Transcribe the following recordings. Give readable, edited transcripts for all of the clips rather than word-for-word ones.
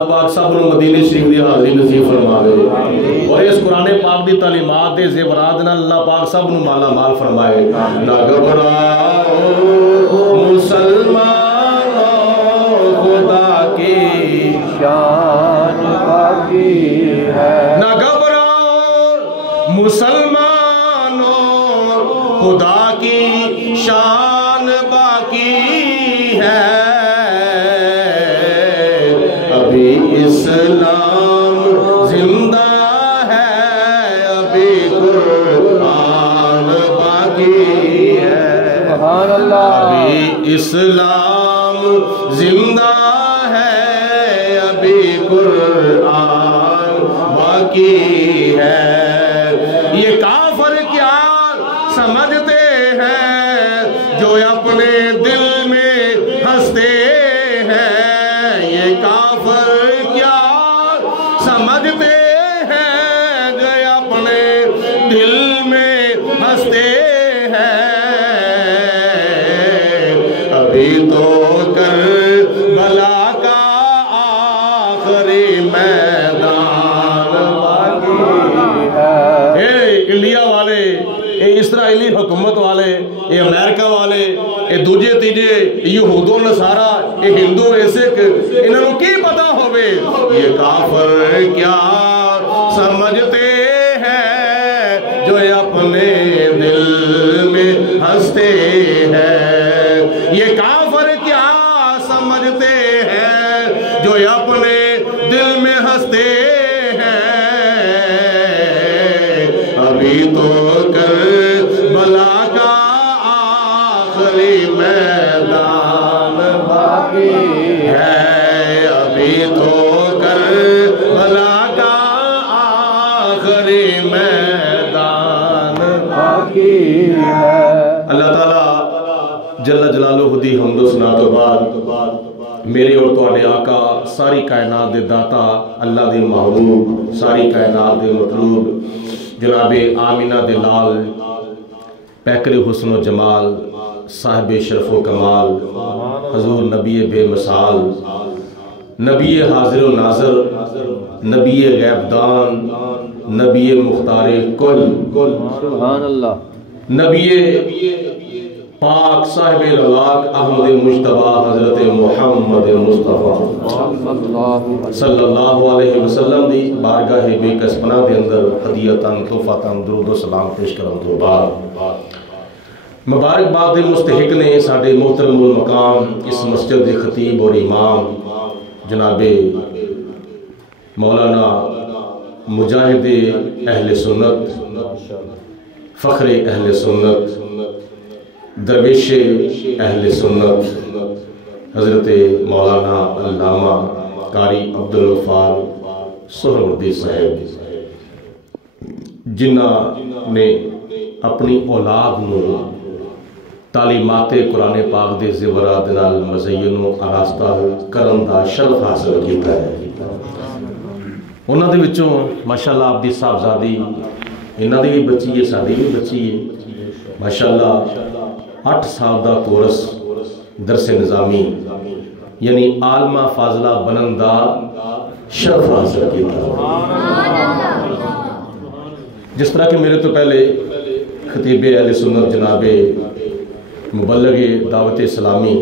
پاک صاحب نو مدینے شریف دی حاضری نصیب فرماوے اور اس قرآن پاک دی تعلیمات دے زیورات نال اللہ پاک صاحب نو مالا مال فرمائے. نہ گھبراؤ مسلمانوں خدا کی شان باقی ہے. نہ گھبراؤ مسلمانوں خدا کی شان باقی ہے. ابھی اسلام زندہ ہے, ابھی قرآن باقی ہے. سبحان اللہ. ابھی اسلام زندہ ہے, ابھی قرآن باقی ہے. یہ کافر کیا سمجھتے ہیں جو اپنے دل میں ہنستے ہیں. یہ کافر کیا سمجھتے ہیں جو اپنے دل میں ہنستے ہیں. ابھی تو کربلا کا آخری میدان باقی ہے. انڈیا والے, اسرائیلی حکومت والے, امریکہ والے, دوجے تیجے یہود و نصارا, ہندو سکھ, انہوں کی پتا ہوئے یہ کافر کیا سمجھتے ہیں جو اپنے دل میں ہنستے ہیں. یہ کافر کیا سمجھتے ہیں جو اپنے دل میں ہنستے ہیں. ابھی تو کربلا کا آخری میدان باقی ہے. ابھی تو کربلا کا آخری میدان باقی ہے. اللہ تعالیٰ جل جلالہ دی حمد و ثنا تو بعد میرے اور تواڈے آقا ساری کائنات دے داتا, اللہ دے محبوب, ساری کائنات دے مطلوب جناب آمینہ دے لال, پیکر حسن و جمال, صاحب شرف و کمال, حضور نبی بے مثال, نبی حاضر و ناظر, نبی غیب دان, نبی مختار کل, سبحان اللہ. نبی پاک صاحب الاولاق احمد مجتبی حضرت محمد مصطفیٰ صلی اللہ علیہ وسلم دی بارگاہ بے کسپنا دے اندر ہدیتاً تحفاتاً درود و سلام پیش کرن تو بعد مبارک باد دے مستحق نے ساڈے محترم المقام اس مسجد دے خطیب اور امام جناب مولانا مجاہد اہل سنت, فخر اہل سنت, درویش اہل سنت حضرت مولانا علامہ قاری عبدالغفار سہروردی صاحب, جنہ نے اپنی اولاد نو تعلیمات قرآن پاک دے زیورات نال مزین و آراستہ کرن دا شرف حاصل کیتا ہے. انہاں دے وچوں ماشاءاللہ آپ دی صاحبزادی, انہاں دی بھی بچی ہے, سادی بھی بچی ہے, ماشاءاللہ 8 سال دا کورس درس نظامی یعنی عالمہ فاضلہ بنن دا شرف حاصل کیتا. جس طرح کہ میرے تو پہلے خطیب اہل سنت جناب مبلغ دعوت اسلامی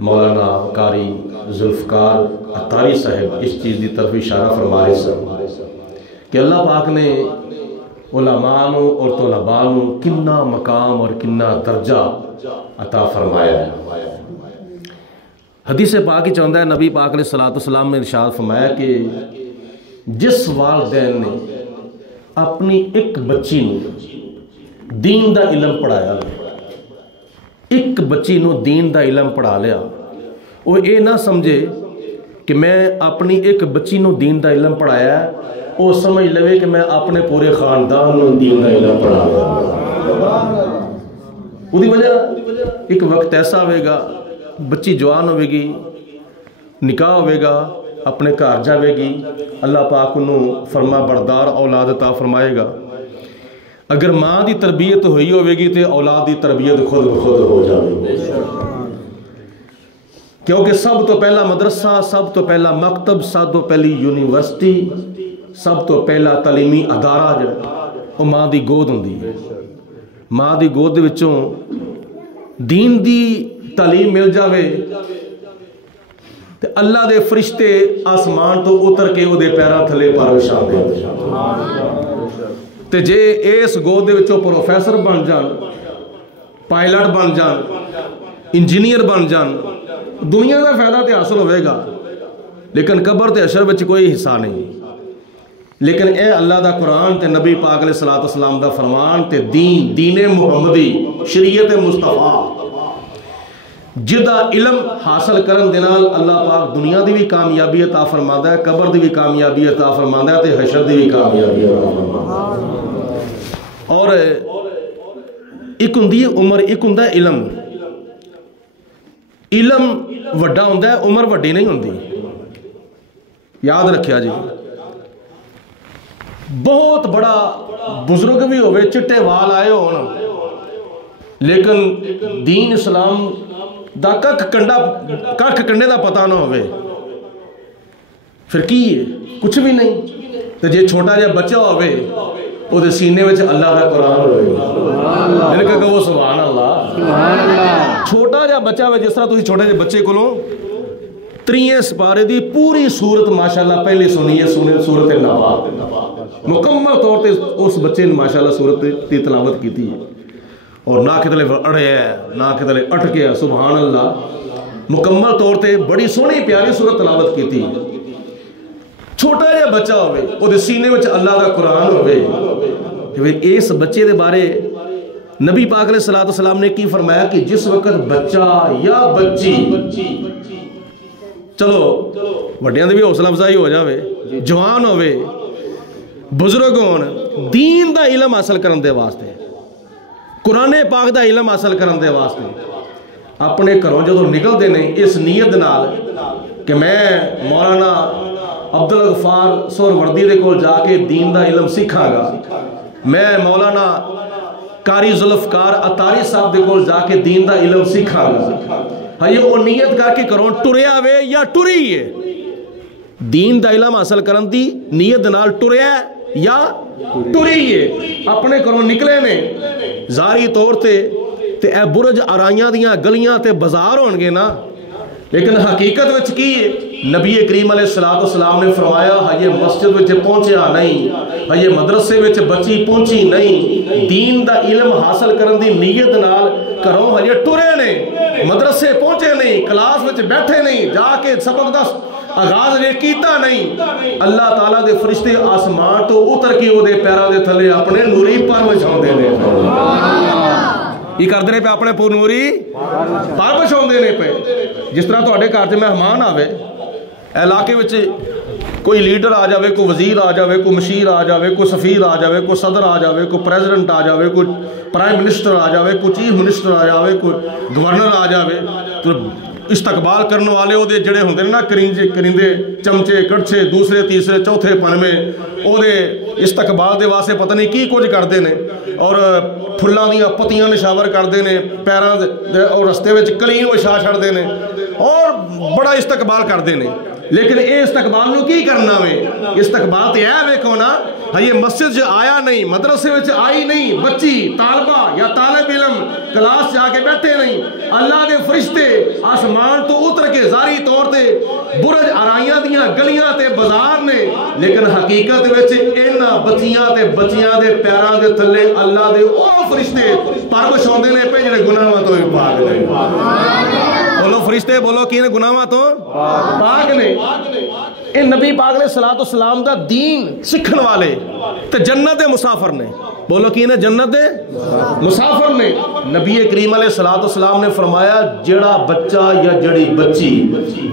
مولانا قاری ذوالفقار عطاری صاحب اس چیز دی طرف اشارہ فرما رہے سن کہ اللہ پاک نے علماء اور طلباء کنا مقام اور کنا درجہ عطا فرمایا ہے. حدیث پاک ہی چاہتا ہے, نبی پاک علیہ السلام نے ارشاد فرمایا کہ جس والدین نے اپنی ایک بچی نو دین دا علم پڑھایا, ایک بچی نو دین دا علم پڑھا لیا, وہ یہ نہ سمجھے کہ میں اپنی ایک بچی نو دین دا علم پڑھایا ہے, وہ سمجھ لے کہ میں اپنے پورے خاندان نو دین دا علم پڑھا لیا. وہ دی وجہ ایک وقت ایسا ہوئے گا, بچی جوان ہوئے گی, نکاح ہوئے گا, اپنے گھر جاوے گی, اللہ پاک انہوں فرما بردار اولاد عطا فرمائے گا. اگر ماں دی تربیت ہوئی ہوئے گی تو اولاد دی تربیت خود بخود ہو جائے گی. کیونکہ سب تو پہلا مدرسہ، سب تو پہلا مکتب، سب تو پہلی یونیورسٹی، سب تو پہلا تعلیمی ادارہ جڑا وہ ماں دی گود ہوندی ہے۔ ماں دی گود دے وچوں دین دی تعلیم مل جاوے تے اللہ دے فرشتے آسمان تو اتر کے وہ دے پیراں تھلے پرورش آندے تے جے اس گود دے وچوں پروفیسر بن جان، پائلٹ بن جان، انجینئر بن جان، دنیا کا فائدہ تے حاصل ہوئے گا، لیکن قبر تے حشر وچ کوئی حصہ نہیں۔ لیکن اے اللہ دا قرآن تے نبی پاک علیہ الصلوۃ والسلام دا فرمان تے دین محمدی، شریعت مصطفیٰ، جدا علم حاصل کرن دے نال اللہ پاک دنیا دی بھی کامیابی عطا فرماندا ہے، قبر دی بھی کامیابی عطا فرماندا ہے تے حشر دی بھی کامیابی عطا فرماندا ہے۔ اور ایک ہوندی ہے عمر، ایک ہوندا ہے علم۔ علم وڈا ہوندا ہے، عمر وڈی نہیں ہوندی، یاد رکھیا جی۔ بہت بڑا بزرگ بھی ہوئے، چٹے وال آئے ہون، لیکن دین اسلام دا ککھ کنڈے دا پتہ نہ ہوئے، پھر کی ہے؟ کچھ بھی نہیں۔ تو جے چھوٹا جا بچہ ہوئے وہ دے سینے وچ اللہ دا قرآن ہوئے، میں نے کہا کہ وہ سبحان اللہ۔ چھوٹا جا بچہ ہوئے، جس طرح تسی چھوٹے جے بچے کو لو 3 سپارے دی پوری سورت ماشاءاللہ پہلے سنی ہے، سورت النبا، مکمل طور تے اس بچے نے ماشاءاللہ سورت دی تلاوت کی تھی، اور نہ کتلے اڑے ہے نہ کتلے اٹکے ہے، سبحان اللہ، مکمل طور تے بڑی سونی پیاری سورت تلاوت کی تھی۔ چھوٹا جا بچہ ہوئے وہ دے سینے وچ اللہ دا قرآن ہوئے، کہ اس بچے دے بارے نبی پاک علیہ الصلوۃ والسلام نے کی فرمایا کہ جس وقت بچہ یا بچی، چلو وڈیاں دے بھی حوصلہ افزائی ہو جاوے، جوان ہوئے، بزرگ ہون، دین دا علم حاصل کرن دے واسطے، قرآن پاک دا علم حاصل کرن دے واسطے اپنے گھروں جدوں نکلدے نے اس نیت نال کہ میں مولانا عبدالغفار سہروردی دے کول جا کے دین دا علم سیکھاں گا، میں مولانا قاری ذوالفقار اتاری صاحب دے کول جا کے دین دا علم سیکھاں گا، ہائیے وہ نیت کر کے کروں ٹریا وے یا ٹری ہے، دین دا علم حاصل کرن دی نیت نال ٹریا یا ٹری ہے، اپنے گھروں نکلے نے ظاہری طور تے اے برج آرائیاں دیاں گلیاں تے بازار ہون گے نا، لیکن حقیقت وچ کی نبی کریم علیہ السلام نے فرمایا ہائیے مسجد وچ پہنچیا نہیں، ہائیے مدرسے وچ بچی پہنچی نہیں، دین دا علم حاصل کرن دی نیت نال کروں ہائیے ٹرے نے، مدرسے پہنچے نہیں، کلاس وچ بیٹھے نہیں، جا کے سبق دا آغاز نے کیتا نہیں، اللہ تعالیٰ دے فرشتے آسمان تو اتر کے وہ دے پیرا دے تھلے اپنے نوری پر وچھاؤندے نے، یہ کر دے پہ اپنے پور نوری پر وچھاؤندے نے پہ۔ جس طرح تو اڈے گھر سے مہمان آوے، علاقے وچ کوئی لیڈر آ جاوے، کوئی وزیر آ جاوے، کوئی مشیر آ جاوے، کوئی سفیر آ جاوے، کوئی صدر آ جاوے، کوئی پریزیڈنٹ آ جاوے، کوئی پرائم منسٹر آ جاوے، کوئی چیف منسٹر آ جاوے، کوئی گورنر آ جاوے، تو استقبال کرنے والے وہ دے جڑے ہوندے نا کرندے چمچے کڑچے دوسرے تیسرے چوتھے پنوے وہ دے استقبال دے واسطے پتہ نہیں کی کچھ کرتے نے، اور پھلاں دیاں پتیاں نشاور کرتے نے، پیراں اور رستے وچ کلین وچھا چھڑدے نے، اور بڑا استقبال کرتے نے، لیکن اے استقبال نو کی کرنا وے؟ استقبال تے اے ویکھو نا، یہ مسجد سے آیا نہیں، مدرسے وچ آئی نہیں، بچی طالبہ یا طالب علم کلاس جا کے بیٹھے نہیں، اللہ دے فرشتے آسمان تو اتر کے ظاہری طور تے برج آرائیاں دیاں گلیاں تے بازار نے، لیکن حقیقت وچ انہاں بچیاں دے پیراں دے تھلے اللہ دے او فرشتے پر وچھاؤندے نے پہ جڑے گناہاں تو پاک نے۔ بولو فرشتے، بولو کی نے گناہاں تو پاک نے۔ اے نبی پاک علیہ السلام دا دین سکھن والے تے جنت دے مسافر نے، بولو کی نے جنت دے مسافر نے۔ نبی کریم علیہ السلام نے فرمایا جڑا بچہ یا جڑی بچی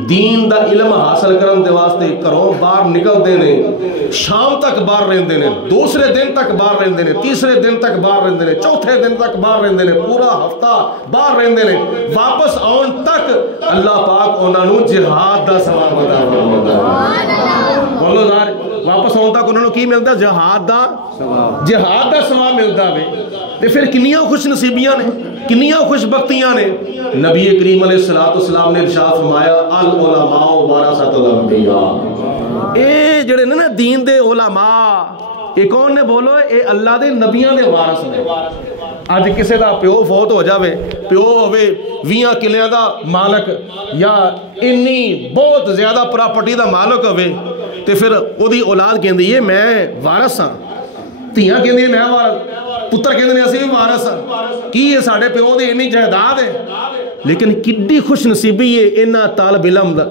دین دا علم حاصل کرن دے واسطے گھروں باہر نکلدے نے، شام تک باہر رہندے نے، دوسرے دن تک باہر رہندے نے، تیسرے دن تک باہر رہندے نے، چوتھے دن تک باہر رہندے نے، پورا ہفتہ باہر رہندے نے، واپس آن تک اللہ پاک انہاں نوں جہاد دا ثواب عطا فرماوندا ہے۔ بولو ذرا واپس آن تک تک انہوں کی ملتا جہاد دا سواب ملتا وے تے پھر کنیاں خوش نصیبیاں نے کنیاں خوش بختیاں نے نبی کریم علیہ السلام نے ارشاد فرمایا العلماء ورثۃ الانبیاء اے جڑے نا دین دے علماء یہ کون نے بولو اے اللہ دے نبیاں دے وارث نے اج کسے دا پیو فوت ہو جاوے پیو ہوے 20 کلیاں دا مالک یا انی بہت زیادہ پراپرٹی دا مالک ہوے تے پھر او دی اولاد کہندی ہے میں وارث ہاں تیاں کہندی میں وارث پتر کہندے اسی بھی وارث ہاں کی یہ ساڈے پیو دی انی جائیداد ہے لیکن کڈی خوش نصیبی ہے انہاں طالب علم دا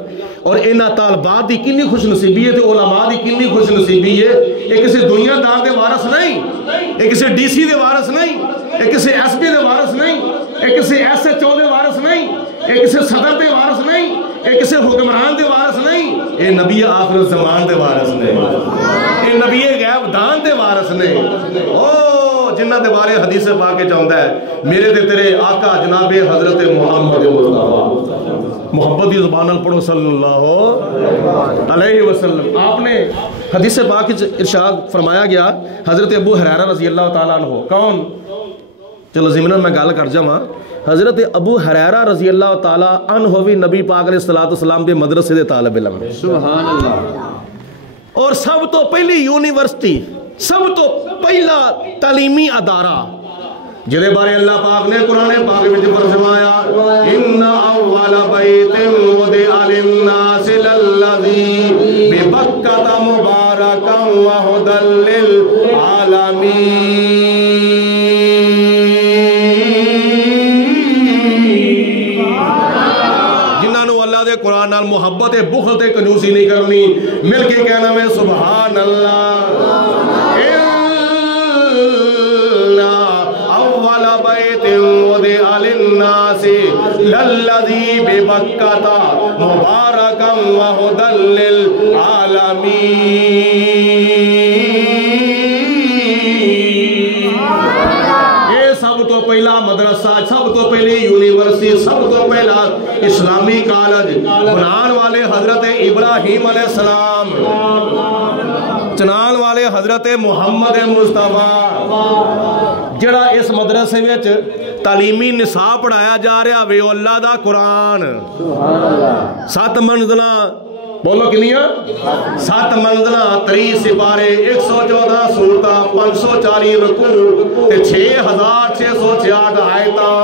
اور انہاں طالبات دی کنی خوش نصیبی ہے تے علماء دی کنی خوش نصیبی ہے یہ کسی دنیا دار دے وارث نہیں یہ کسی ڈی سی دے وارث نہیں یہ کسی ایس پی دے وارث نہیں یہ کسی ایس ایچ او دے وارث نہیں یہ کسی صدر دے وارث نہیں یہ کسی حکمران دے وارث نہیں یہ نبی آخر الزمان دے وارث نے یہ نبی غیب دان دے وارث نے جنہ دے بارے حدیث پاک چاہتا ہے میرے دے تیرے آقا جناب حضرت محمد مصطفیٰ محبت دی زبان پڑھو صلی اللہ علیہ وسلم آپ نے حدیث پاک ارشاد فرمایا گیا حضرت ابو ہریرہ رضی اللہ تعالیٰ عنہ کون چلو ضمن میں گل کر جاواں حضرت ابو ہریرہ رضی اللہ تعالیٰ عنہ بھی نبی پاک علیہ السلام دے مدرسے دے طالب علم سبحان اللہ اور سب تو پہلی یونیورسٹی سب تو پہلا تعلیمی ادارہ جدے بارے اللہ پاک نے قرآن پاک میں فرمایا ان اول بیت وضع للناس للذی ببکۃ مبارکا وہدی للعالمین قرآن نال محبت بخل تے کنجوسی نہیں کرنی مل کے کہنا میں سبحان اللہ اول بیت وضع للناس للذی ببکۃ مبارکا وہدی للعالمین سب تو پہلا مدرسہ سب تو پہلی یونیورسٹی سب تو پہلا اسلامی کالج بنان والے حضرت ابراہیم علیہ السلام چنان والے حضرت محمد مصطفیٰ جڑا اس مدرسے وچ تعلیمی نصاب پڑھایا جا رہا وے اللہ دا قرآن 7 منزلہ بولو کنیاں 7 منزلہ 30 سپارے 114 سورتاں 540 رکوع تے 6666 آیتاں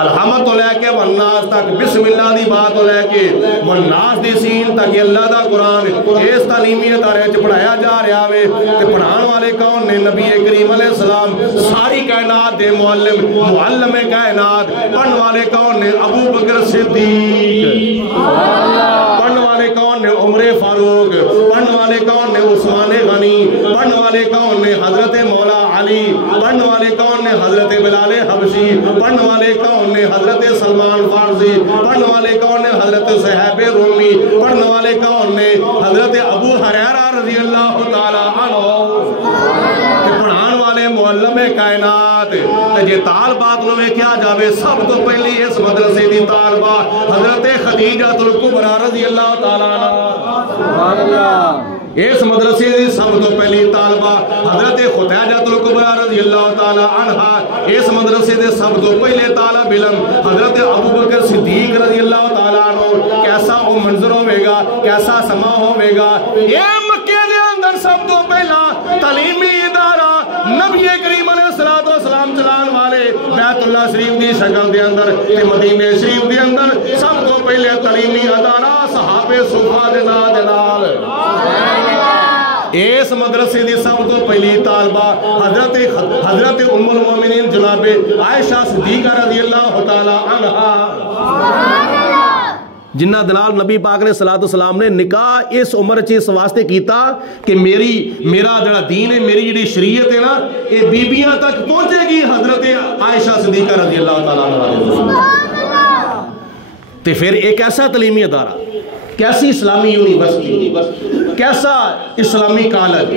الحمد تو لے کے والناس تک بسم اللہ دی بات تو لے کے والناس دی سین تک اللہ دا قرآن اس تعلیمی ادارے وچ پڑھایا جا رہا وے تے پڑھان والے کون نے نبی کریم علیہ السلام ساری کائنات دے معلم کائنات پڑھن والے کون نے ابو بکر صدیق پڑھن والے کون نے عمر فاروق پڑھن والے کون نے عثمان غنی پڑھن والے کون نے حضرت مولا علی پڑھن والے کون نے حضرت بلال حبشی پڑھن والے کون نے حضرت سلمان فارسی پڑھن والے کون نے حضرت صہیب رومی پڑھن والے کون نے حضرت ابو ہریرہ رضی اللہ تعالی عنہ پڑھان والے معلم کائنات جے طالبات نو کیا جاوے سب تو پہلی اس مدرسے دی طالبہ حضرت خدیجہ الکبریٰ رضی اللہ تعالی عنہ سبحان اللہ اس مدرسے دی سب تو پہلی طالبہ حضرت خدیجہ الکبریٰ رضی اللہ تعالی عنہ اس مدرسے دے سب تو پہلے طالب علم حضرت ابو بکر صدیق رضی اللہ تعالی عنہ کیسا وہ منظر ہوئے گا کیسا سما ہوئے گا یہ مکے دے اندر سب تو پہلا تعلیمی ادارہ نبی کریم علیہ السلام چلان والے بیت اللہ شریف دی شکل دے اندر تے مدینہ شریف دے اندر سب تو پہلے تعلیمی ادارہ صحابہ صفا دے نال اس مدرسے دی سب تو پہلی طالبہ حضرت ام المومنین جناب عائشہ صدیقہ رضی اللہ تعالی عنہا جنہ دلال نبی پاک علیہ السلام نے نکاح اس عمر اس واسطے کیتا کہ میرا جڑا دین ہے میری جڑی شریعت ہے نا یہ بیبیاں تک پہنچے گی حضرت عائشہ صدیقہ رضی اللہ تعالیٰ عنہ تے پھر ایک ایسا تعلیمی ادارہ کیسی اسلامی یونیورسٹی کیسا اسلامی کالج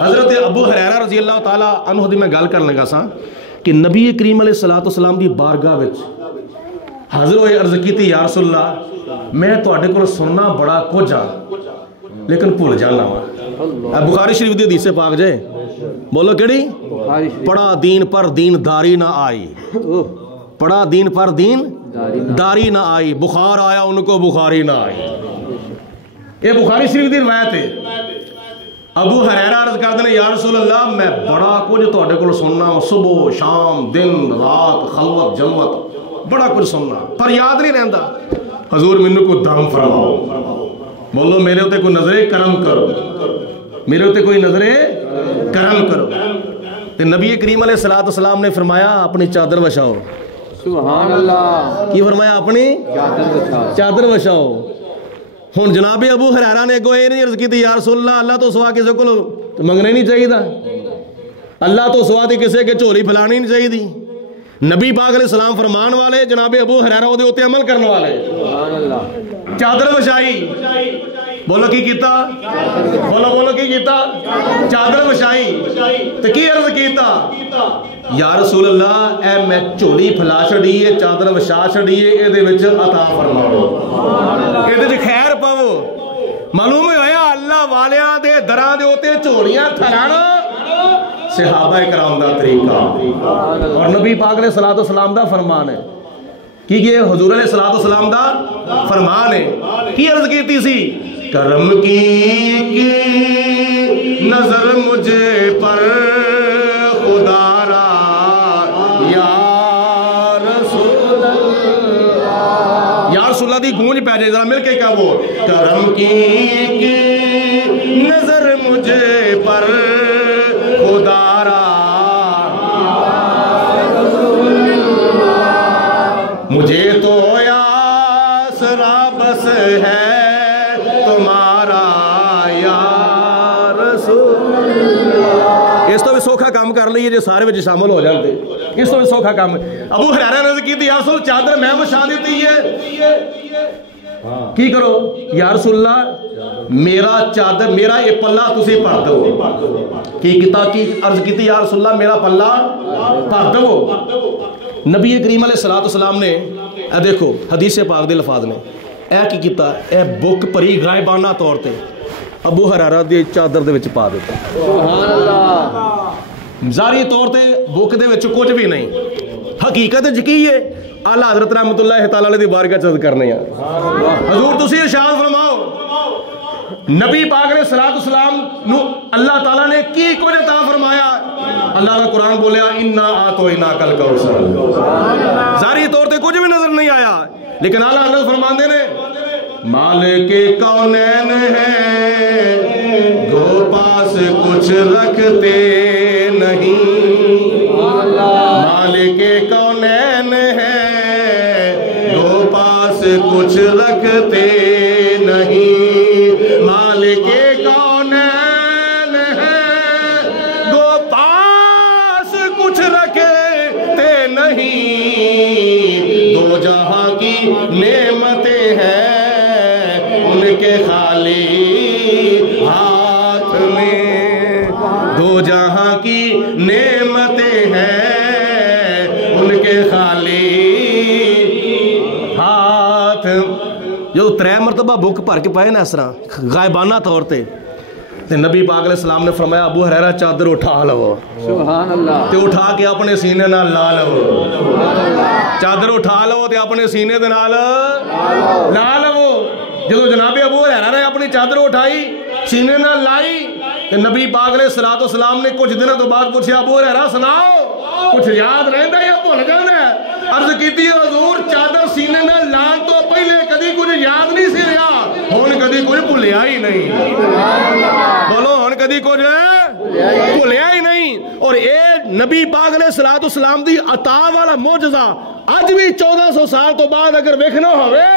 حضرت ابو ہریرہ رضی اللہ تعالیٰ عنہ دی میں گل کرنے لگا سا کہ نبی کریم علیہ السلام دی بارگاہ وچ حضرت عرض کیتی یا رسول اللہ میں تو اڈے کو سننا بڑا کچھ لیکن بھول جانا وا بخاری شریف دی حدیث پاک جے بولو کیڑی پڑھا دین پر دین داری نہ آئی پڑھا دین پر دین داری نہ آئی بخار آیا ان کو بخاری نہ آئی یہ بخاری شریف دی روایت ہے ابو ہریرہ عرض کرتے ہیں یا رسول اللہ میں بڑا کچھ تواڈے کول سننا صبح شام دن رات خلوت جلوت بڑا کچھ سننا پر یاد نہیں رہندا حضور مینوں کو دم فرماؤ بولو میرے ہوتے کوئی نظر کرم کرو میرے ہوتے کوئی نظر کرم کرو تو نبی کریم علیہ السلام نے فرمایا اپنی چادر وچھاؤ سبحان اللہ کی فرمایا اپنی چادر وچھاؤ ہن جناب ابو ہریرہ نے اگوں یہ نہیں عرض کی یا رسول اللہ اللہ تو سوا کسی کو منگنا ہی نہیں چاہیے اللہ تو سوا دی کسی کے جھولی پھلانی نہیں چاہیے نبی پاک علیہ السلام فرمان والے جناب ابو ہریرہ وہ ہوتے عمل کرنے والے سبحان اللہ چادر وچھائی بولو کی کیتا بولو کی کیتا چادر وچھائی تو کی عرض کیتا یا رسول اللہ اے میں چولی پھلا چھڑیے چادر وچھا چھڑیے اے دے وچ عطا فرماؤ اے دے وچ خیر پاو معلوم ہویا اللہ والیاں دے دراں دے اوتے چولیاں تھلانا صحابہ کرام دا طریقہ اور نبی پاک علیہ السلام دا فرمان ہے کہ یہ حضور علیہ السلام دا فرمان ہے کی عرض کیتی سی کرم کی نظر مجھے پر خدا را یا رسول اللہ دی گونج پہ جائے ذرا مل کے کیا وہ کرم کی نظر مجھے پر خدا را مجھے تو آسرا بس ہے تمہارا یا رسول اللہ اس تو بھی سوکھا کام کر لئیے جو سارے وچ شامل ہو جاتے اس تو بھی سوکھا کام ابو ہریرہ نے کی تھی یا رسول چادر میں وچھا دیتی ہے کی کرو یا رسول اللہ میرا چادر میرا یہ پلہ تسی پڑھ دو کی کتا کی عرض کی تھی یا رسول اللہ میرا پلہ پڑھ دو نبی کریم علیہ السلام نے اے دیکھو حدیث پاک دے لفاظ نے اے کی کیتا اے بک پری غائبانہ طور تے ابو ہریرہ دی چادر دے وچ پا دیتا سبحان اللہ ظاہری طور تے بک دے وچ کچھ بھی نہیں حقیقت جکی ہے اعلیٰ حضرت رحمت اللہ تعالیٰ علیہ دی بارگاہ چند کرنے ہیں حضور تسی ارشاد فرماؤ نبی پاک علیہ السلام نو اللہ تعالیٰ نے کی کچھ عطا فرمایا اللہ کا قرآن بولیا اِنَّا أَعْطَيْنَاكَ الْكَوْثَرَ ظاہری طور تے کچھ بھی نظر نہیں آیا لیکن اعلیٰ حضرت فرماندے نے مالک کونین ہے گو پاس کچھ رکھتے نہیں مالک کونین ہے گو پاس کچھ رکھتے نہیں مالک کونین ہے گو پاس کچھ رکھتے نہیں دو جہاں کی نعمتیں ہیں ان کے خالی ہاتھ میں دو جہاں کی نعمتیں ہیں ان کے خالی ہاتھ جو ترے مرتبہ بک پھر کے پائے نا اس طرح غائبانہ طور تے نبی پاک علیہ السلام نے فرمایا ابو ہریرہ چادر اٹھا لو سبحان اللہ تے اٹھا کے اپنے سینے نال لا لو چادر اٹھا لو تے اپنے سینے دے نال لا لو جدو جناب ابو ہریرہ نے اپنی چادر اٹھائی سینے نال لائی تے نبی پاک علیہ السلام نے کچھ دنوں تو بعد پوچھا ابو ہریرہ سناؤ کچھ یاد رہندا یا بھول جاندا عرض کیتی حضور چادر سینے نال لان تو پہلے کدی کچھ یاد نہیں سی رہا ہن کدی کچھ بھولیا ہی نہیں بولو ہن کدی کچھ بھولیا ہی نہیں اور اے نبی پاک علیہ السلام دی عطا والا معجزہ اج بھی 1400 سال تو بعد اگر ویکھنا ہوئے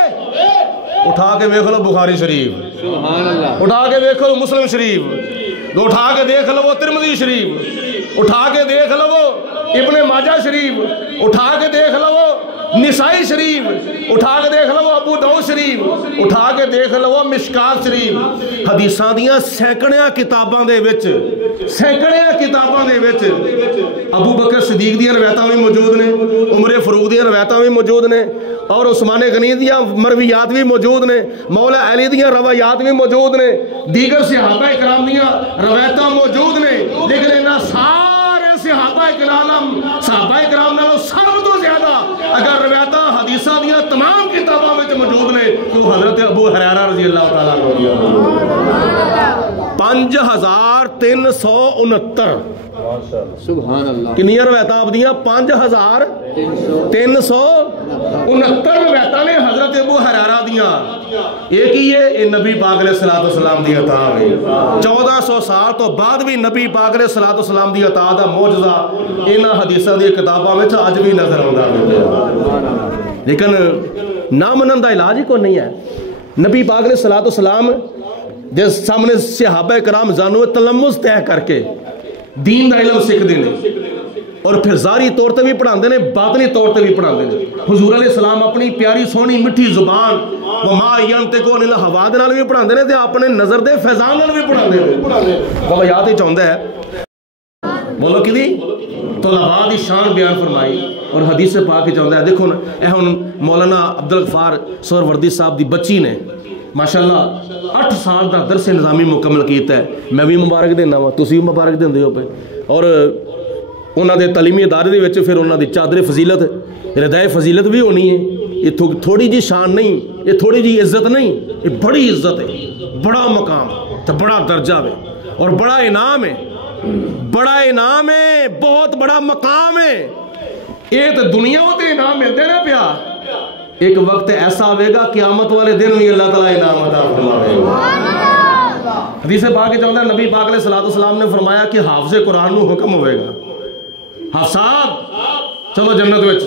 اٹھا کے ویکھ لو بخاری شریف سبحان اللہ اٹھا کے دیکھ لو مسلم شریف اٹھا کے دیکھ لو ترمذی شریف اٹھا کے دیکھ لو ابن ماجہ شریف اٹھا کے دیکھ لو نسائی شریف اٹھا کے دیکھ لو ابو داؤد شریف اٹھا کے دیکھ لو مشکات شریف حدیثاں دیاں سینکڑیاں کتاباں دے وچ ابو بکر صدیق دیاں روایتاں بھی موجود نے عمر فاروق دیاں روایتاں بھی موجود نے اور عثمان غنی دیاں مرویات بھی موجود نے، مولا علی دیاں روایات بھی موجود نے، دیگر صحابہ کرام دیاں روایتاں موجود نے، لیکن انہاں سارے صحابہ کرام نالوں سب تو زیادہ اگر روایتاں حدیثاں دیاں تمام کتاباں وچ موجود نے تو حضرت ابو ہریرہ رضی اللہ تعالیٰ عنہ 5369 سبحان اللہ کنی روایتاں آپ دیاں 5369 روایتاں نے حضرت ابو ہریرہ دیاں۔ ایک ہی ہے یہ نبی پاک علیہ السلام دی عطا ہے، 1400 سال تو بعد بھی نبی پاک علیہ السلام دی عطا دا معجزہ انہاں حدیثاں دی کتاباں وچ اج بھی نظر آوندا ہے، لیکن نہ منن دا علاج ہی کوئی نہیں ہے۔ نبی پاک علیہ السلام جس سامنے صحابہ کرام زانو تلمذ طے کر کے دین دا علم سکھ دینے اور پھر ظاہری طور تے بھی پڑھاندے نے، باطنی طور تے بھی پڑھاندے نے۔ حضور علیہ السلام اپنی پیاری سونی مٹھی زبان وما ینطق عن الہوا دے نال بھی پڑھاندے نے تے اپنے نظر دے فیضان نال بھی پڑھاندے نے۔ بابا یاد ہی چاہندا ہے، بولو کدی طلباء دی شان بیان فرمائی اور حدیث پاک ہی چاہندا ہے۔ دیکھو اے ہن مولانا عبدالغفار سہروردی صاحب دی بچی نے ماشاءاللہ 8 سال دا درس نظامی مکمل کیتا ہے، میں بھی مبارک دینا وا، تسی بھی مبارک دیندے ہو پے، اور انہاں دے تعلیمی ادارے دے وچ پھر انہاں دی چادر فضیلت ردائے فضیلت بھی ہونی ہے۔ یہ تھوڑی جی شان نہیں، یہ تھوڑی جی عزت نہیں، یہ بڑی عزت ہے، بڑا مقام تے بڑا درجہ ہے اور بڑا انعام ہے، بڑا انعام ہے، بہت بڑا مقام ہے۔ یہ تو دنیا تے انعام ملتے نا پیا، ایک وقت ایسا ہوئے گا قیامت والے دن ہوئی اللہ تعالیٰ انعام عطا فرمائے گا۔ حدیث پاک چاہتا ہے نبی پاک علیہ السلام نے فرمایا کہ حافظ قرآن نو حکم ہوئے گا، حافظ چلو جنت وچ،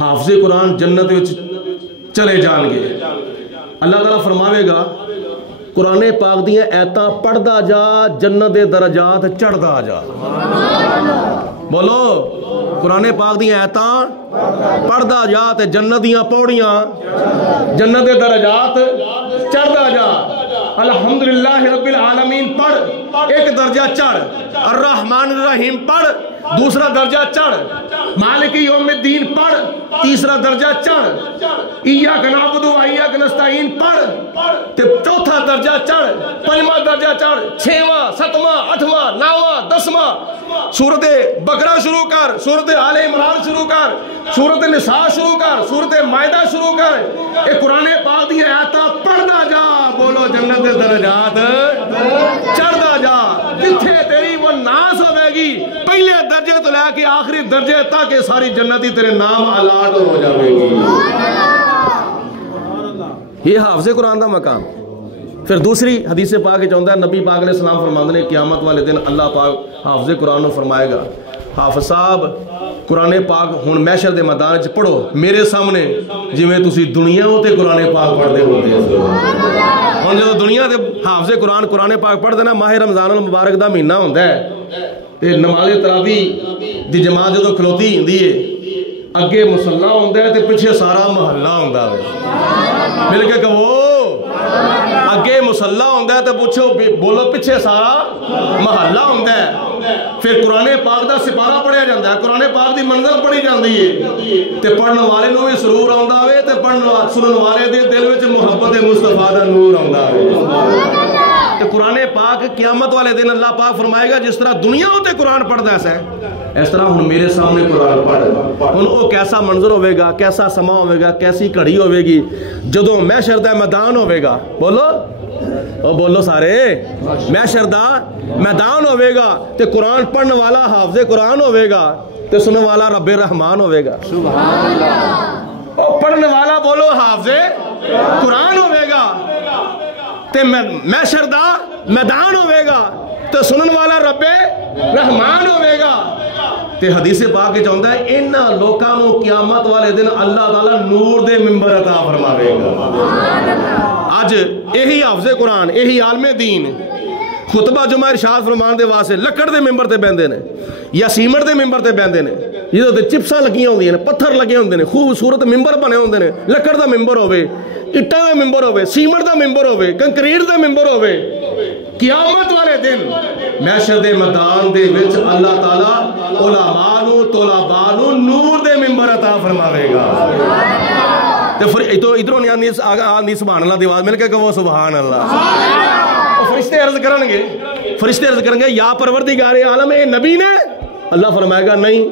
حافظ قرآن جنت وچ چلے جان گے۔ اللہ تعالیٰ فرماوے گا قرآن پاک دیاں ایتاں پڑھدا جا، جنت دے درجات چڑھدا جا۔ بولو قرآن پاک دیاں ایتاں پڑھدا جا تے جنت دیاں پوڑیاں جنت دے درجات چڑھدا جا۔ الحمدللہ رب العالمین پڑھ، ایک درجہ چڑھ، الرحمن الرحیم پڑھ، دوسرا درجہ چڑھ، مالک یوم الدین پڑھ، تیسرا درجہ چڑھ، ایاک نعبد و ایاک نستعین پڑھ تے چوتھا درجہ چڑھ، پنجواں درجہ چڑھ، چھواں، ستواں، اٹھواں، نواں، دسواں، سورت بقرہ شروع کر، سورت آل عمران شروع کر، سورت نساء شروع کر، سورت مائدہ شروع کر، اے قرآن پاک دی آیاتاں پڑھدا جا، بولو جنت دے درجات چڑھدا جا۔ جتھے تیری وہ ناس ہوے گی پہلے درجے تو لے کے آخری درجے تک ساری جنتی تیرے نام الاٹ ہو جاوے گی۔ یہ حافظ قرآن دا مقام۔ پھر دوسری حدیث پاک چاہتا ہے نبی پاک علیہ السلام فرماندے نے قیامت والے دن اللہ پاک حافظ قرآن نو فرمائے گا حافظ صاحب قرآن پاک ہن محشر دے میدان وچ پڑھو میرے سامنے جویں تسی دنیا تے قرآن پاک پڑھدے ہوندے ہو۔ ہن جدوں دنیا تے حافظ قرآن پاک پڑھدے نا ماہ رمضان المبارک دا مہینہ ہوندا ہے تے نماز تراویح دی جماعت جدوں کھلوتی ہوندی ہے اگے مصلی ہوندا ہے تے پیچھے سارا محلہ ہوندا ہے۔ مل کے کہو اگے مصلی ہوندا ہے تے پوچھو بولو پیچھے سارا محلہ ہوندا ہے۔ پھر قرآن پاک دا سپارہ پڑھیا جاندا ہے، قرآن پاک دی منزل پڑھی جاندی ہے تے پڑھن والے نو بھی سرور آوندا ہوے تے سنن والے دے دل وچ محبت مصطفیٰ دا نور آوندا ہوے۔ تے قرآن پاک قیامت والے دن اللہ پاک فرمائے گا جس طرح دنیا تے قرآن پڑھدا ہے اس طرح ہن میرے سامنے قرآن پڑھ۔ ہن او کیسا منظر ہوے گا، کیسا سما ہوے گا، کیسی گھڑی ہوے گی جدوں محشر دا میدان ہوے گا، بولو او بولو سارے، محشر دا میدان ہوے گا تے قرآن پڑھن والا حافظ قرآن ہوے گا تے سنن والا رب الرحمان ہوے گا۔ سبحان اللہ۔ او پڑھن والا بولو حافظ قرآن ہوے گا تے محشر دا میدان ہوے گا تے سنن والا رب رحمان ہوے گا۔ تے حدیث پاک چاہتا ہے انہاں لوکاں نو قیامت والے دن اللہ تعالیٰ نور دے ممبر عطا فرماوے گا۔ آج یہی حافظ قرآن یہی عالم دین خطبہ جمعہ ارشاد فرمان دے واسطے لکڑ دے ممبر تے بیندے نے یا سیمنٹ دے ممبر تے بیندے نے، جدوں تے چپساں لگیاں ہوندیاں نے، پتھر لگے ہوندے نے، خوبصورت ممبر بنے ہوندے نے، لکڑ دا ممبر ہوے، اٹاں دا ممبر ہوے، سیمنٹ دا ممبر ہوے، کنکریٹ دا ممبر ہوے، قیامت والے دن محشر دے میدان دے وچ اللہ تعالیٰ علماء نو طلباء نو نور دے ممبر عطا فرماوے گا. تو پھر ادھروں نہیں سبحان اللہ دی آواز مل کے کہو سبحان اللہ. فرشتے عرض کریں گے یا پروردگار عالم اے نبی نے؟ اللہ فرمائے گا نہیں.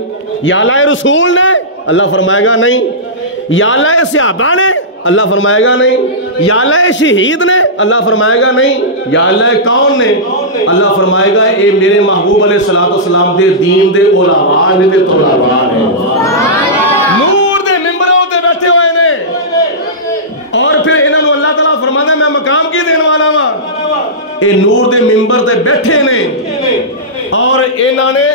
یا اللہ رسول نے؟ اللہ فرمائے گا نہیں. یا اللہ صحابہ نے؟ اللہ فرمائے گا نہیں. یا اللہ شہید نے؟ اللہ فرمائے گا نہیں. یا اللہ کون نے؟ اللہ فرمائے گا اے میرے محبوب علیہ الصلوۃ والسلام دے دین دے علماء نے تے طلباء نے. نور دے ممبروں تے بیٹھے ہوئے نے اور پھر انہاں نوں اللہ تعالیٰ فرماتا ہے میں مقام کی دین والا وا. اے نور دے ممبر تے بیٹھے نے اور انہاں نے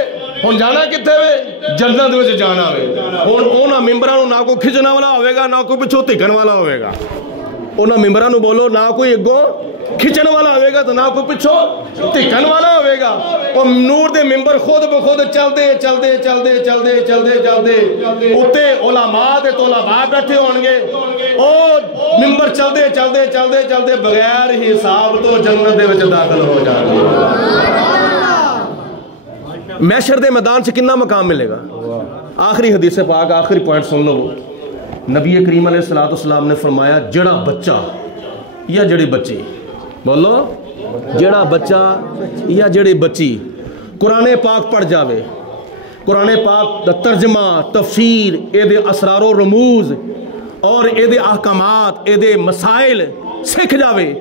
ہن جانا کتے وے؟ جنت وچ جانا وے. ہن انہاں ممبراں نوں نہ کوئی کھچن والا ہوے گا نہ کوئی پچھوں تھکن والا ہوے گا. انہاں ممبراں نوں بولو نہ کوئی اگوں کھچن والا ہوے گا تو نہ کوئی پچھوں تھکن والا ہوے گا. اور نور دے ممبر خود بخود چلدے اوتے علماء تے طلباء بیٹھے ہون گے. او ممبر چلدے بغیر حساب تو جنت دے وچ داخل ہو جان گے. محشر دے میدان سے کتنا مقام ملے گا؟ آخری حدیث پاک آخری پوائنٹ سن لو. نبی کریم علیہ الصلوۃ والسلام نے فرمایا جڑا بچہ یا جڑی بچی، بولو جڑا بچہ یا جڑی بچی قرآن پاک پڑھ جاوے، قرآن پاک دا ترجمہ تفسیر اے دے اسرار و رموز اور اے دے احکامات اے دے مسائل سکھ جاوے،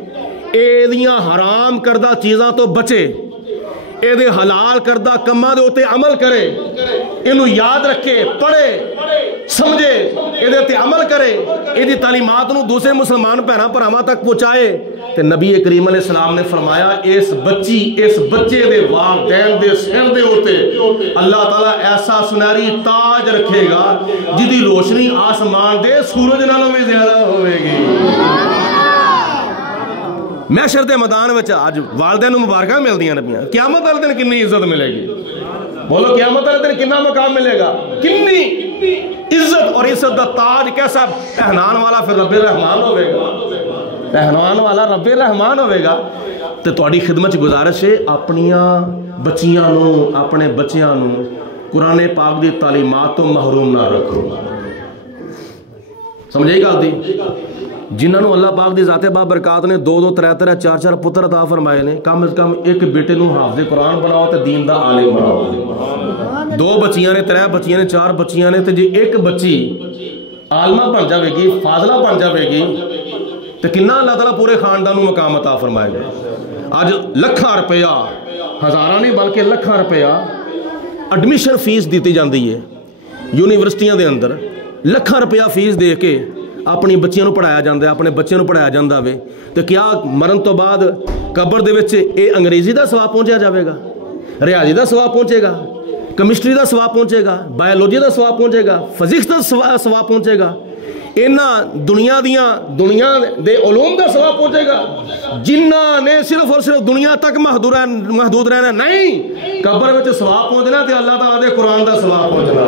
اے دیاں حرام کردہ چیزاں تو بچے، اے دے حلال کردہ کماں دے ہوتے عمل کرے، انہوں یاد رکھے، پڑھے، سمجھے، اے دے ہوتے عمل کرے، اے دی تعلیمات انہوں دوسرے مسلمان پیرا پراما تک پہنچائے. تے نبی کریم علیہ السلام نے فرمایا اس بچے دے والدین دے سر دے ہوتے اللہ تعالیٰ ایسا سنہری تاج رکھے گا جدی روشنی آسمان دے سورج نالوں میں زیادہ ہوئے گی. محشر دے میدان وچ اج والدین مبارکاں ملدیاں نبیاں. قیامت والے دن کنی عزت ملے گی؟ بولو قیامت والے دن کتنا مقام ملے گا؟ کنی عزت اور عزت دا تاج کیسا پہنان والا پھر رب الرحمان ہوئے گا. پہنان والا رب الرحمان ہوئے گا. تے تہاڈی خدمت گزارش ہے اپنیاں بچیاں نوں اپنے بچیاں نوں قرآن پاک دی تعلیمات تو محروم نہ رکھو. سمجھے گا دی جنہوں اللہ پاک دی ذات بابرکات نے 2 3 4 پتر عطا فرمائے نے، کم از کم ایک بیٹے نوں حافظ قرآن بناؤ تے دین دا عالم بناؤ. 2 بچیاں نے 3 بچیاں نے 4 بچیاں نے تے جی ایک بچی عالمہ بن جاوے گی فاضلہ بن جاوے گی تے کنا اللہ تعالیٰ پورے خاندان نوں مقام عطا فرمائے گا. آج لکھاں روپیہ ہزاراں نہیں بلکہ لکھاں روپیہ ایڈمیشن فیس دیتی جاندی ہے یونیورسٹیاں دے اندر. لکھاں روپیہ فیس دے کے اپنی بچیاں نوں پڑھایا جاندہ ہے، اپنے بچیاں نوں پڑھایا جاندہ ہے. تو کیا مرن تو بعد قبر دے وچ اے انگریزی دا ثواب پہنچیا جاوے گا، ریاضی دا ثواب پہنچے گا، کیمسٹری دا ثواب پہنچے گا، بایولوجی دا ثواب پہنچے گا، فزکس دا ثواب پہنچے گا، دنیا دے علوم دا ثواب پہنچے گا؟ جنہ نے صرف اور صرف دنیا تک محدود رہنا نہیں، قبر وچ ثواب پہنچنا تے اللہ تعالیٰ دے قرآن دا ثواب پہنچنا.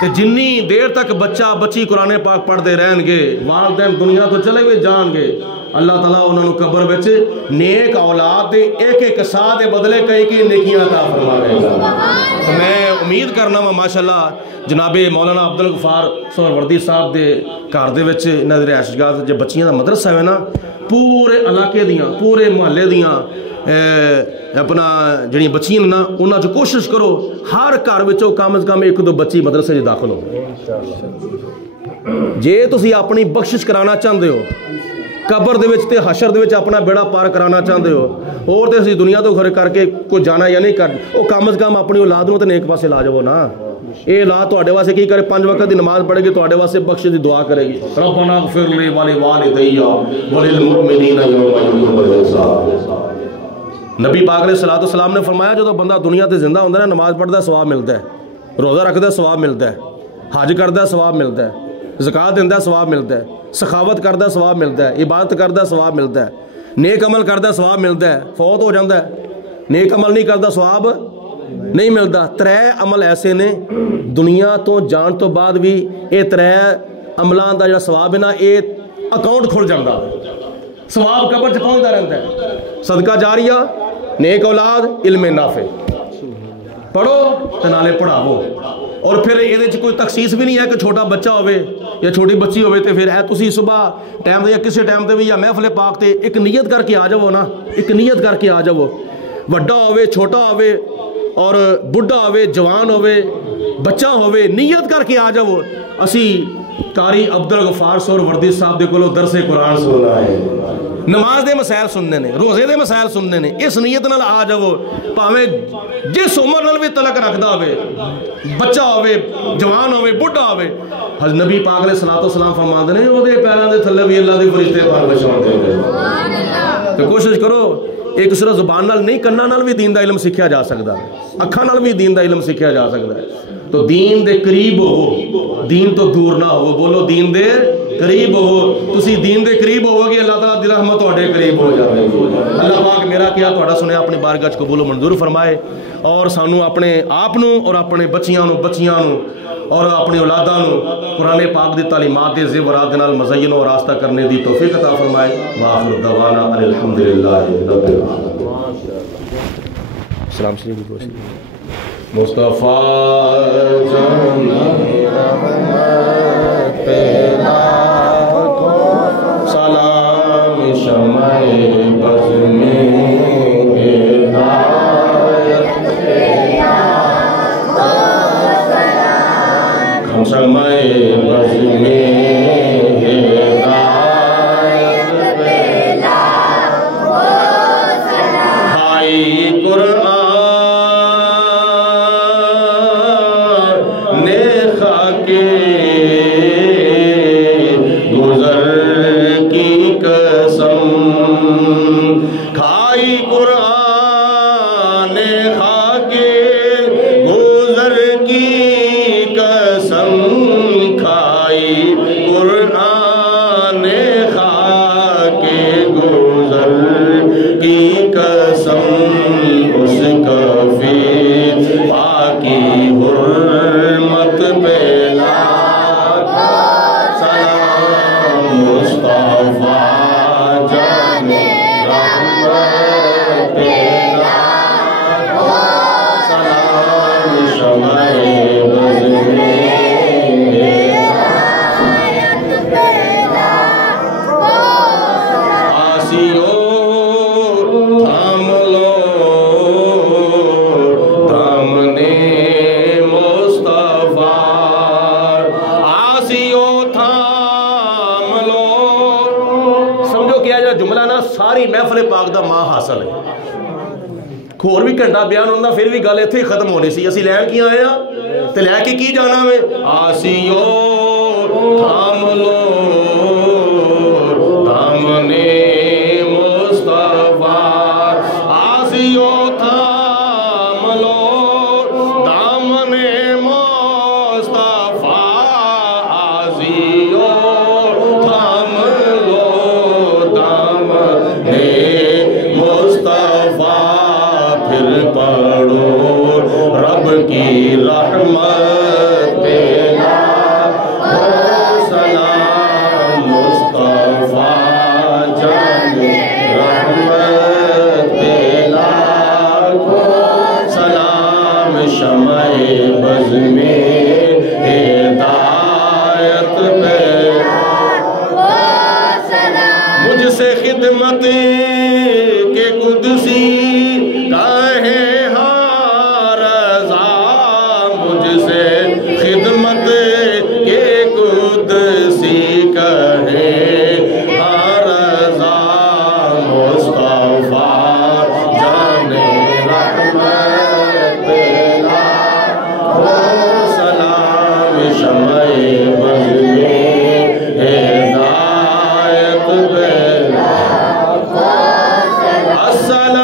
تے جنی دیر تک بچہ بچی قرآن پاک پڑھ دے رہن گے والدین دنیا تو چلے ہوئے جان گے، اللہ تعالیٰ انہوں نے قبر وچ نیک اولاد دے ایک سا دے بدلے کئی نیکیاں عطا فرمائے گا. میں امید کرنا وا ماشاءاللہ جناب مولانا عبدالغفار سہروردی صاحب دے گھر دے وچ انہاں دی رہائش گاہ جو بچیاں دا مدرسہ ہے نا، پورے علاقے دیاں پورے محلے دیاں اپنا جڑی بچیاں نا انہاں جو کوشش کرو ہر گھر وچوں کم از کم 1 2 بچی مدرسے وچ داخل ہو. جے تسی اپنی بخشش کرانا چاہندے ہو قبر دے وچ تے حشر دے وچ اپنا بیڑا پار کرانا چاہندے ہو اور تے اسی دنیا تو گھر کر کے کوئی جانا یا نہیں کر او کم از کم اپنی اولاد نوں تے نیک پاسے لا جاؤ نا. اے اولاد تواڈے واسطے کی کرے 5 وقت دی نماز پڑھے گی تواڈے واسطے بخشش دی دعا کرے گی. ربنا اغفر لی ولوالدی وللمؤمنین یوم یقوم الحساب. نبی پاک علیہ السلام نے فرمایا جدو بندہ دنیا تے زندہ ہوندہ ہے نماز پڑھدا ثواب ملتا ہے، روزہ رکھدا ثواب ملتا ہے، حج کردا ثواب ملتا ہے، زکات دیندا ثواب ملتا ہے، سخاوت کردا ثواب ملتا ہے، عبادت کردا ثواب ملتا ہے، نیک عمل کردا ثواب ملتا ہے. فوت ہو جاندا ہے نیک عمل نہیں کردا ثواب نہیں ملتا. 3 عمل ایسے نے دنیا تو جان تو بعد بھی اے 3 عملاں دا جڑا ثواب ہے نا اے اکاؤنٹ کھل جاندا، ثواب قبر چ پہنچدا رہندا ہے. صدقہ جاریہ، نیک اولاد، علم نافع. پڑھو تے نالے پڑھاو اور پھر یہ کوئی تخصیص بھی نہیں ہے کہ چھوٹا بچہ ہوئے یا چھوٹی بچی ہوئے تو پھر ہے تسی صبح ٹائم یا کسی ٹائم تے بھی یا محفل پاک تے ایک نیت کر کے آ جاؤ نا، ایک نیت کر کے آ جاؤ، وڈا ہوئے چھوٹا ہوئے اور بڑھا ہوئے جوان ہوئے بچہ ہوئے، نیت کر کے آ جاؤ اسی قاری عبدالغفار سور وردی صاحب دے کولو درس قرآن سننا ہے، نماز دے مسائل سننے نے، روزے دے مسائل سننے نے، اس نیت نال آ جاؤ پاویں جس عمر نال بھی تعلق رکھدا ہوئے، بچہ ہوئے جوان ہوئے بڑھا ہوئے، حضرت نبی پاک علیہ الصلوۃ والسلام فرماندے نے او دے پیراں دے تھلے بھی اللہ دے فرشتے پر بچاؤندے نے۔ تو کوشش کرو ایک صرف زبان نال نہیں کناں نال بھی دین دا علم سیکھیا جا سکدا ہے، اکھاں نال بھی دین دا علم سیکھیا جا سکدا ہے۔ تو دین دے قریب ہو، دین تو دور نہ ہو، بولو دین دے قریب ہو، تسی دین دے قریب ہو گے اللہ تعالیٰ دی رحمت تواڈے قریب ہو جائے گی۔ اللہ پاک میرا کیا تہاڈا سنیا اپنی بارگاہ وچ قبول و منظور فرمائے، اور سانو اپنے آپ نو اور اپنے بچیاں نو اور اپنی اولاداں نو قرآن پاک دی تعلیمات دے زیورات دے نال مزین و راستہ کرنے دی توفیق عطا فرمائے۔ وآخر دعوانا ان الحمدللہ رب العالمین۔ سلام شریف مصطفیٰ جانی رحمت پیلا کو سلام شمع بز میں ہدایت پیلا کو سلام شمع بز میں ہدایت پیلا کو سلام ہائی قرآن اور بھی گھنٹہ بیان ہوتا پھر بھی گل اتنے ہی ختم ہونی سی، اسی لین کی آئے ہیں تے لے کے کی جانا میں آسیو تھام لو دامنے مصطفیٰ، آسیو تھام لو دامنے مصطفیٰ، آسیو تھام لو دامنے مصطفیٰ، پھر پڑھو رب کی رحمت پیلا ہو سلام مصطفیٰ جان رحمت پیلا ہو سلام شمع بز میں ہدایت پیلا ہو سلام، مجھ سے خدمت کے قدسی خدمت کے قدسی کہے رضا مصطفیٰ جان رحمت پیلا ہو سلام شمع بز میں ہدایت پیلا ہو سلام۔